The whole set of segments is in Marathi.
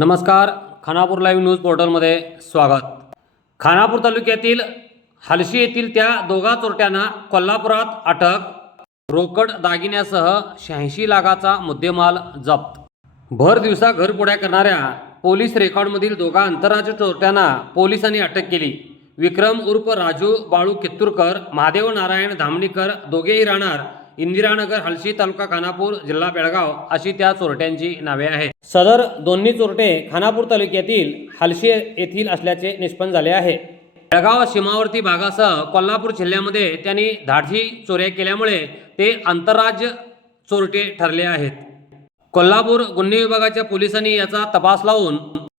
नमस्कार खानापूर लाईव्ह न्यूज पोर्टलमध्ये स्वागत. खानापूर तालुक्यातील हालशी येथील त्या दोघा चोरट्यांना कोल्हापुरात अटक रोकड दागिन्यासह शहाऐंशी लाखाचा मुद्देमाल जप्त. भर दिवसा घरपोड्या करणाऱ्या पोलीस रेकॉर्डमधील दोघा आंतरराज्य चोरट्यांना पोलिसांनी अटक केली. विक्रम उर्फ राजू बाळू कित्तूरकर महादेव नारायण धामणीकर दोघेही राहणार इंदिरानगर हलशी तालुका खानापूर जिल्हा बेळगाव अशी त्या चोरट्यांची नावे आहेत. सदर दोन्ही चोरटे खानापूर तालुक्यातील हलशी येथील असल्याचे निष्पन्न झाले आहे. बेळगाव सीमावर्ती भागासह कोल्हापूर जिल्ह्यामध्ये त्यांनी धाडसी चोऱ्या केल्यामुळे ते आंतरराज्य चोरटे ठरले आहेत. कोल्हापूर गुन्हे विभागाच्या पोलिसांनी याचा तपास लावून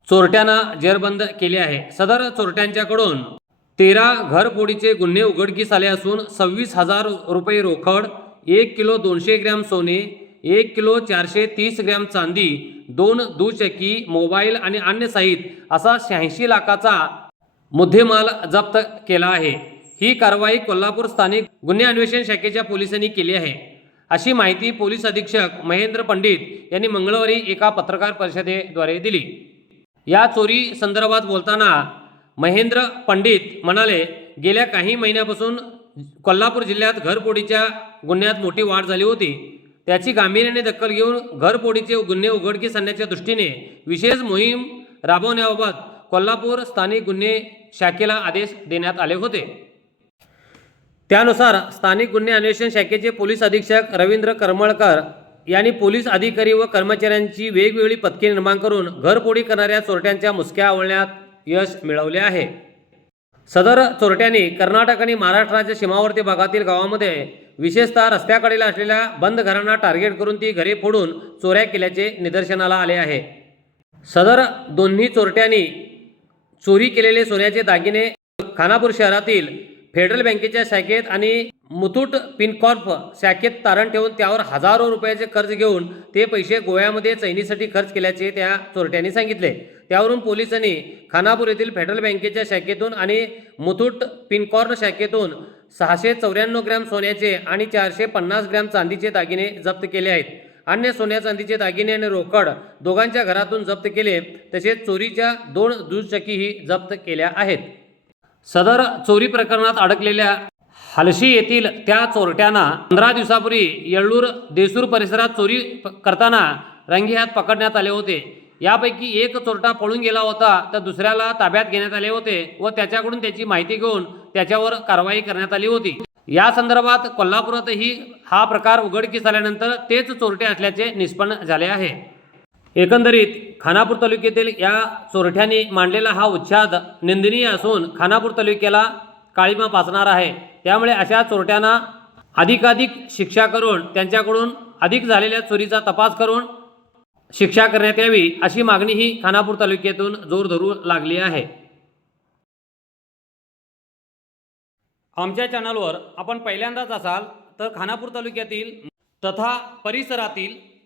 चोरट्यांना जेरबंद केले आहे. सदर चोरट्यांच्याकडून तेरा घरफोडीचे गुन्हे उघडकीस आले असून सव्वीस हजार रुपये रोकड एक किलो दोनशे ग्रॅम सोने एक किलो चारशे तीस ग्रॅम चांदी दोन दुचकी मोबाईल आणि अन्य साहित्य असा शहाऐंशी लाखाचा मुद्देमाल जप्त केला आहे. ही कारवाई कोल्हापूर स्थानिक गुन्हे अन्वेषण शाखेच्या पोलिसांनी केली आहे. अशी माहिती पोलीस अधीक्षक महेंद्र पंडित यांनी मंगळवारी एका पत्रकार परिषदेद्वारे दिली. या चोरी संदर्भात बोलताना महेंद्र पंडित म्हणाले गेल्या काही महिन्यापासून कोल्हापूर जिल्ह्यात घरपोडीच्या गुन्ह्यात मोठी वाढ झाली होती. त्याची गांभीर्याने दखल घेऊन घरपोडीचे गुन्हे उघडकीस आणण्याच्या दृष्टीने विशेष मोहीम राबवण्याबाबत कोल्हापूर स्थानिक गुन्हे शाखेला आदेश देण्यात आले होते. त्यानुसार स्थानिक गुन्हे अन्वेषण शाखेचे पोलीस अधीक्षक रवींद्र करमळकर यांनी पोलीस अधिकारी व कर्मचाऱ्यांची वेगवेगळी पथके निर्माण करून घरपोडी करणाऱ्या चोरट्यांच्या मुसक्या आवळण्यात यश मिळवले आहे. सदर चोरट्यांनी कर्नाटक आणि महाराष्ट्र राज्य सीमावर्ती भागातील गावामध्ये विशेषतः रस्त्याकडेला असलेल्या बंद घरांना टार्गेट करून ती घरे फोडून चोऱ्या केल्याचे निदर्शनाला आले आहे. सदर दोन्ही चोरट्यांनी चोरी केलेले सोन्याचे दागिने खानापूर शहरातील फेडरल बँकेच्या शाखेत आणि मुथूट पिनकॉर्प शाखेत तारण ठेवून त्यावर हजारो रुपयाचे कर्ज घेऊन ते पैसे गोव्यामध्ये चैनीसाठी खर्च केल्याचे त्या चोरट्यांनी सांगितले. त्यावरून पोलिसांनी खानापूर येथील फेडरल बँकेच्या शाखेतून आणि मुथूट पिनकॉर्न शाखेतून सहाशे चौऱ्याण्णव ग्रॅम सोन्याचे आणि चारशे पन्नास ग्रॅम चांदीचे दागिने जप्त केले आहेत. अन्य सोन्या चांदीचे दागिने आणि रोकड दोघांच्या घरातून जप्त केले तसेच चोरीच्या दोन दुचाकीही जप्त केल्या आहेत. सदर चोरी प्रकरणात अडकलेल्या हालशी येथील त्या चोरट्यांना पंधरा दिवसापूर्वी येळ्ळूर देसूर परिसरात चोरी प- करताना रंगेहात पकडण्यात आले होते. यापैकी एक चोरटा पळून गेला होता तर दुसऱ्याला ताब्यात घेण्यात आले होते व त्याच्याकडून त्याची माहिती घेऊन त्याच्यावर कारवाई करण्यात आली होती. या संदर्भात कोल्हापुरातही हा प्रकार उघडकीस आल्यानंतर तेच चोरटे असल्याचे निष्पन्न झाले आहे. एकंदरीत खानापूर तालुक्यातील या चोरठ्याने मांडलेला हा उच्छाद निंदनीय असून खानापूर तालुक्याला काळीमा पाचणार आहे. त्यामुळे अशा चोरट्यांना अधिकाधिक शिक्षा करून त्यांच्याकडून अधिक झालेल्या चोरीचा तपास करून शिक्षा करण्यात यावी अशी मागणी ही खानापूर तालुक्यातून जोर धरू लागली आहे. आमच्या चॅनलवर आपण पहिल्यांदाच असाल तर खानापूर तालुक्यातील तथा परिसरातील